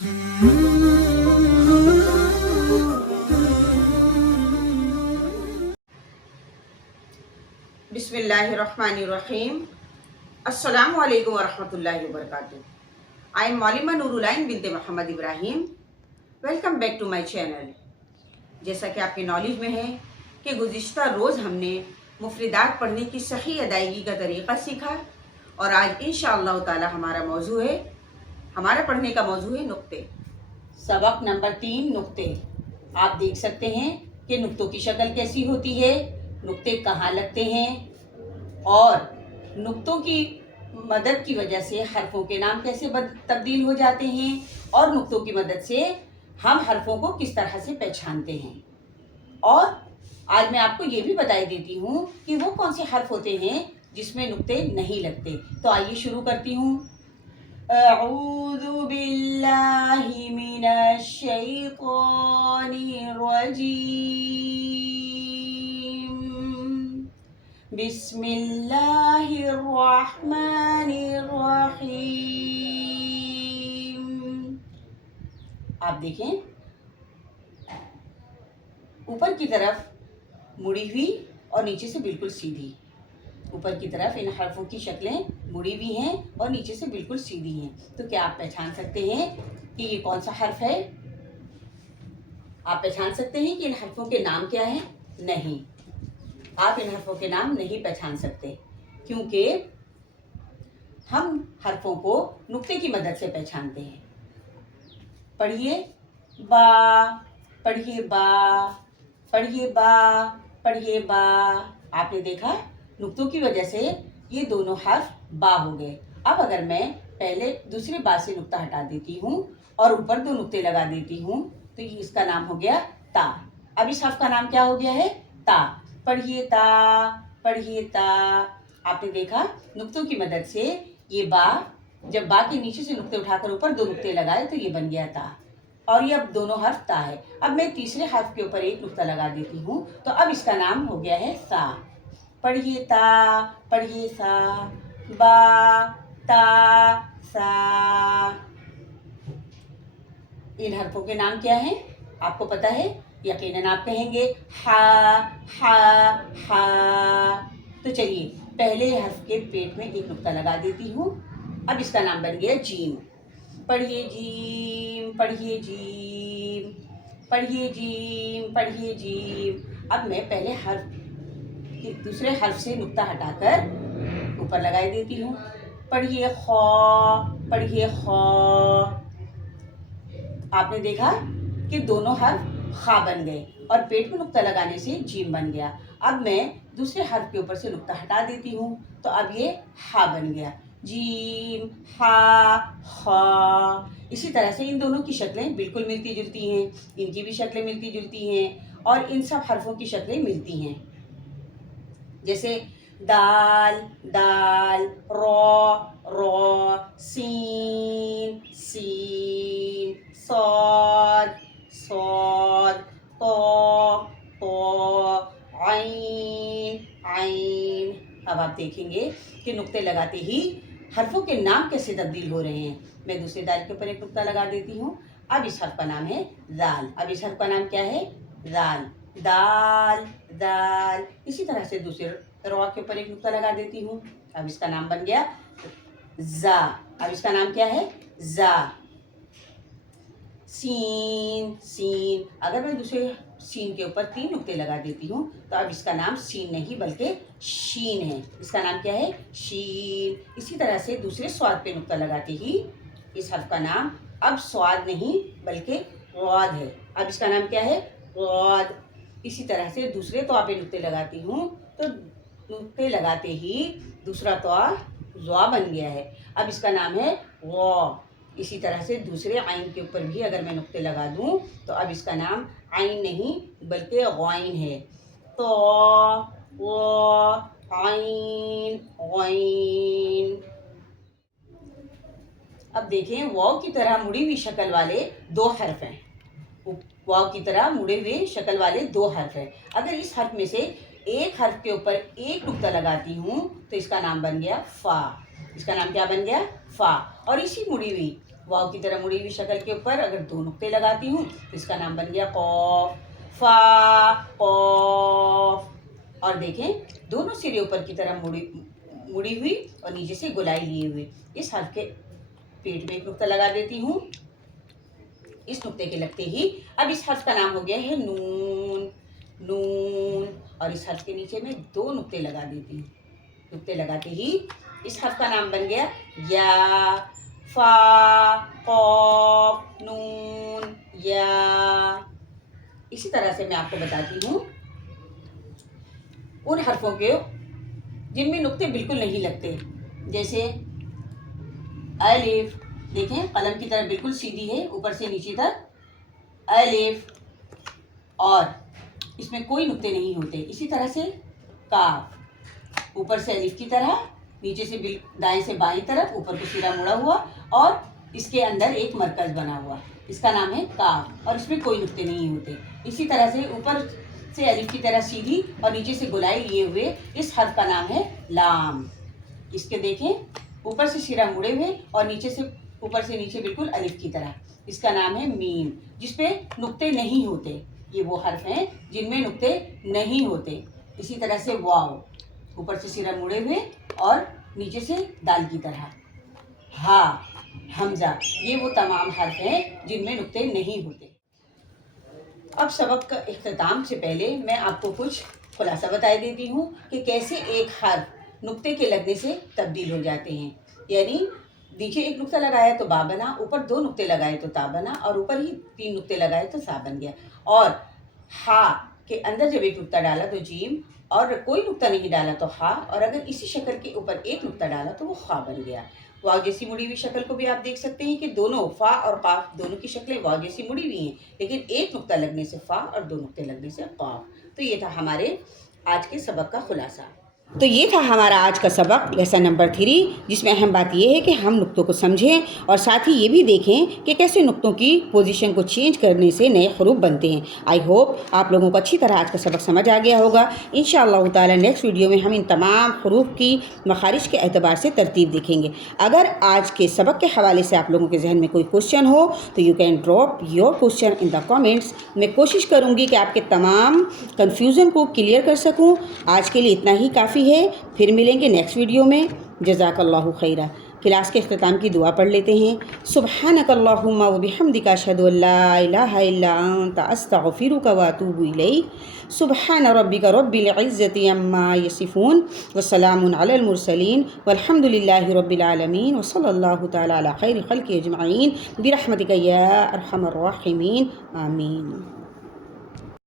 Bismillahirrahmanirrahim. Assalamu alaikum wa rahmatullahi wa barakatuh. I am Malima Nurulain binte Muhammad Ibrahim. Welcome back to my channel. जैसा कि आपके knowledge में है कि गुज़िश्ता रोज़ हमने मुफ़रिदात पढ़ने की सही अदायगी का तरीक़ा सीखा और आज इंशाअल्लाह ताला हमारा पढ़ने का मौजू है नुक्ते। सबक नंबर 3 नुक्ते। आप देख सकते हैं कि नुक्तों की शक्ल कैसी होती है, नुक्ते कहाँ लगते हैं और नुक्तों की मदद की वजह से हरफों के नाम कैसे तब्दील हो जाते हैं और नुक्तों की मदद से हम हरफों को किस तरह से पहचानते हैं। और आज मैं आपको ये भी बताई देती हूँ कि वो कौन से हर्फ होते हैं जिसमें नुक्ते नहीं लगते। तो आइए शुरू करती हूँ। अऊज़ु बिल्लाहि मिनश शैतानिर रजीम। बिस्मिल्लाहिर रहमानिर रहीम। आप देखें, ऊपर की तरफ मुड़ी हुई और नीचे से बिल्कुल सीधी। ऊपर की तरफ इन हरफों की शक्लें मुड़ी हुई हैं और नीचे से बिल्कुल सीधी हैं। तो क्या आप पहचान सकते हैं कि ये कौन सा हर्फ है? आप पहचान सकते हैं कि इन हरफों के नाम क्या हैं? नहीं, आप इन हरफों के नाम नहीं पहचान सकते, क्योंकि हम हरफों को नुक्ते की मदद से पहचानते हैं। पढ़िए बा, पढ़िए बा, पढ़िए बा, पढ़िए बा। आपने देखा नुक्तों की वजह से ये दोनों हर्फ बा हो गए। अब अगर मैं पहले दूसरे बा से नुक्ता हटा देती हूँ और ऊपर 2 नुक्ते लगा देती हूँ तो इसका नाम हो गया ता। अब इस हर्फ का नाम क्या हो गया है? ता। पढ़िए ता, पढ़िए ता। आपने देखा नुक्तों की मदद से ये बा, जब बा के नीचे से नुक्ते उठाकर ऊपर 2 नुक्ते लगाए तो ये बन गया ता, और ये अब दोनों हर्फ ता है। अब मैं तीसरे हर्फ के ऊपर 1 नुक्ता लगा देती हूँ तो अब इसका नाम हो गया है सा। पढ़िए ता, पढ़िए सा, बा ता सा। इन हरफों के नाम क्या हैं? आपको पता है? यकीनन आप कहेंगे हा हा हा। तो चलिए पहले हर्फ के पेट में 1 नुक्ता लगा देती हूँ। अब इसका नाम बन गया जीम। पढ़िए जीम, पढ़िए जीम, पढ़िए जीम, पढ़िए जीम। अब मैं पहले हर्फ के दूसरे हर्फ से नुक्ता हटाकर ऊपर लगाई देती हूँ। पढ़िए खौ, पढ़िए खौ। आपने देखा कि दोनों हर्फ खा बन गए और पेट में नुक्ता लगाने से जीम बन गया। अब मैं दूसरे हर्फ के ऊपर से नुक्ता हटा देती हूँ तो अब ये हा बन गया। जीम, हा, हा। इसी तरह से इन दोनों की शक्लें बिल्कुल मिलती जुलती हैं, इनकी भी शक्लें मिलती जुलती हैं और इन सब हरफों की शक्लें मिलती हैं। जैसे दाल, दाल, रॉ, रॉ, सीन, सीन, सौद, सौद, तो, आइन, आइन। अब आप देखेंगे कि नुक्ते लगाते ही हरफों के नाम कैसे तब्दील हो रहे हैं। मैं दूसरे दाल के ऊपर 1 नुक्ता लगा देती हूँ। अब इस हर्फ का नाम है दाल। अब इस हर्फ का नाम क्या है? दाल, दाल, दाल। इसी तरह से दूसरे रॉ के ऊपर 1 नुक्ता लगा देती हूँ। अब इसका नाम बन गया जा। अब इसका नाम क्या है? जा। Scene, scene. अगर मैं दूसरे सीन के ऊपर 3 नुक्ते लगा देती हूँ तो अब इसका नाम सीन नहीं बल्कि शीन है। इसका नाम क्या है? शीन। इसी तरह से दूसरे स्वाद पे नुक्ता लगाते ही इस हर्फ का नाम अब स्वाद नहीं बल्कि वाद है। अब इसका नाम क्या है? वाद। इसी तरह से दूसरे तवा पे नुक्ते लगाती हूँ तो नुक्ते लगाते ही दूसरा तवा ज़्वा बन गया है। अब इसका नाम है वा। इसी तरह से दूसरे आइन के ऊपर भी अगर मैं नुक्ते लगा दूं तो अब इसका नाम आइन नहीं बल्कि गौइन है। तो वो आइन, गौइन। अब देखें वाव की तरह मुड़ी हुई शक्ल वाले 2 हर्फ हैं। वाव की तरह मुड़े हुए शक्ल वाले 2 हर्फ हैं। अगर इस हर्फ में से एक हर्फ के ऊपर 1 नुक्ता लगाती हूँ तो इसका नाम बन गया फा। इसका नाम क्या बन गया? फा। और इसी मुड़ी हुई वाव की तरह मुड़ी हुई शक्ल के ऊपर अगर 2 नुक्ते लगाती हूँ तो इसका नाम बन गया कॉफ, फा, कॉफ। और देखें दोनों सिरे ऊपर की तरह मुड़ी हुई और नीचे से गोलाई लिए हुए। इस हर्फ के पेट में एक नुक्ता लगा देती हूँ। इस नुक्ते के लगते ही अब इस हर्फ का नाम हो गया है नून, नून। और इस हर्फ के नीचे में 2 नुक्ते लगा देती हूँ। नुक्ते लगाते ही इस हर्फ का नाम बन गया या, फा, कॉफ, नून, या। इसी तरह से मैं आपको बताती हूँ उन हर्फों के जिनमें नुक्ते बिल्कुल नहीं लगते। जैसे अलिफ, देखें कलम की तरह बिल्कुल सीधी है ऊपर से नीचे तक, अलिफ, और इसमें कोई नुक्ते नहीं होते। इसी तरह से काफ, ऊपर से अलिफ की तरह, नीचे से दाएं से बाईं तरफ, ऊपर को सिरा मुड़ा हुआ और इसके अंदर एक मरकज बना हुआ, इसका नाम है काफ, और इसमें कोई नुक्ते नहीं होते। इसी तरह से ऊपर से अलिफ की तरह सीधी और नीचे से गोलाई लिए हुए इस हर्फ का नाम है लाम। इसके देखें ऊपर से सिरा मुड़े हुए और नीचे से ऊपर से नीचे बिल्कुल अलिफ की तरह, इसका नाम है मीम, जिसपे नुक्ते नहीं होते। ये वो हर्फ हैं जिनमें नुक्ते नहीं होते। इसी तरह से वाव, ऊपर से सिरा मुड़े हुए और नीचे से दाल की तरह, हा, हमजा, ये वो तमाम हर्फ हैं जिनमें नुक्ते नहीं होते। अब सबक का इख्तिताम से पहले मैं आपको कुछ खुलासा बता देती हूँ कि कैसे एक हर्फ नुक्ते के लगने से तब्दील हो जाते हैं। यानी नीचे एक नुक्ता लगाया तो बा बना, ऊपर 2 नुक्ते लगाए तो ता बना, और ऊपर ही 3 नुक्ते लगाए तो सा बन गया। और हा के अंदर जब एक नुक्ता डाला तो जीम, और कोई नुक्ता नहीं डाला तो हा, और अगर इसी शक्ल के ऊपर एक नुक्ता डाला तो वो खा बन गया। वाव जैसी मुड़ी हुई शक्ल को भी आप देख सकते हैं कि दोनों फा और काफ दोनों की शक्लें वाव जैसी मुड़ी हुई हैं, लेकिन एक नुक्ता लगने से फा और 2 नुक्ते लगने से काफ। तो ये था हमारे आज के सबक का खुलासा। तो ये था हमारा आज का सबक लेसन नंबर 3, जिसमें अहम बात यह है कि हम नुक्तों को समझें और साथ ही ये भी देखें कि कैसे नुक्तों की पोजीशन को चेंज करने से नए हरूफ बनते हैं। आई होप आप लोगों को अच्छी तरह आज का सबक समझ आ गया होगा। इंशाअल्लाह ताला नेक्स्ट वीडियो में हम इन तमाम हरूफ की मखारिज के एतबार से तरतीब देखेंगे। अगर आज के सबक के हवाले से आप लोगों के जहन में कोई क्वेश्चन हो तो you can drop your question in the comments. मैं कोशिश करूँगी कि आपके तमाम कन्फ्यूज़न को क्लियर कर सकूँ। आज के लिए इतना ही काफ़ी है, फिर मिलेंगे नेक्स्ट वीडियो में। जज़ाकल्लाहु खैरा। क्लास के इख्तिताम की दुआ पढ़ लेते हैं। सुब्हानकल्लाहुम्मा व बिहम्दिका अशहदु अल्ला इलाहा इल्ला अंता अस्तगफिरुका व अतूबु इलैक। सुब्हान रब्बिका रब्बिल इज़्ज़ति अम्मा यसिफून व सलामुन अलल मुरसलीन वल्हम्दुलिल्लाहि रब्बिल आलमीन व सल्लल्लाहु तआला अला खैरि खल्क़ि अजमईन बिरहमतिका या अरहमर राहिमीन। आमीन।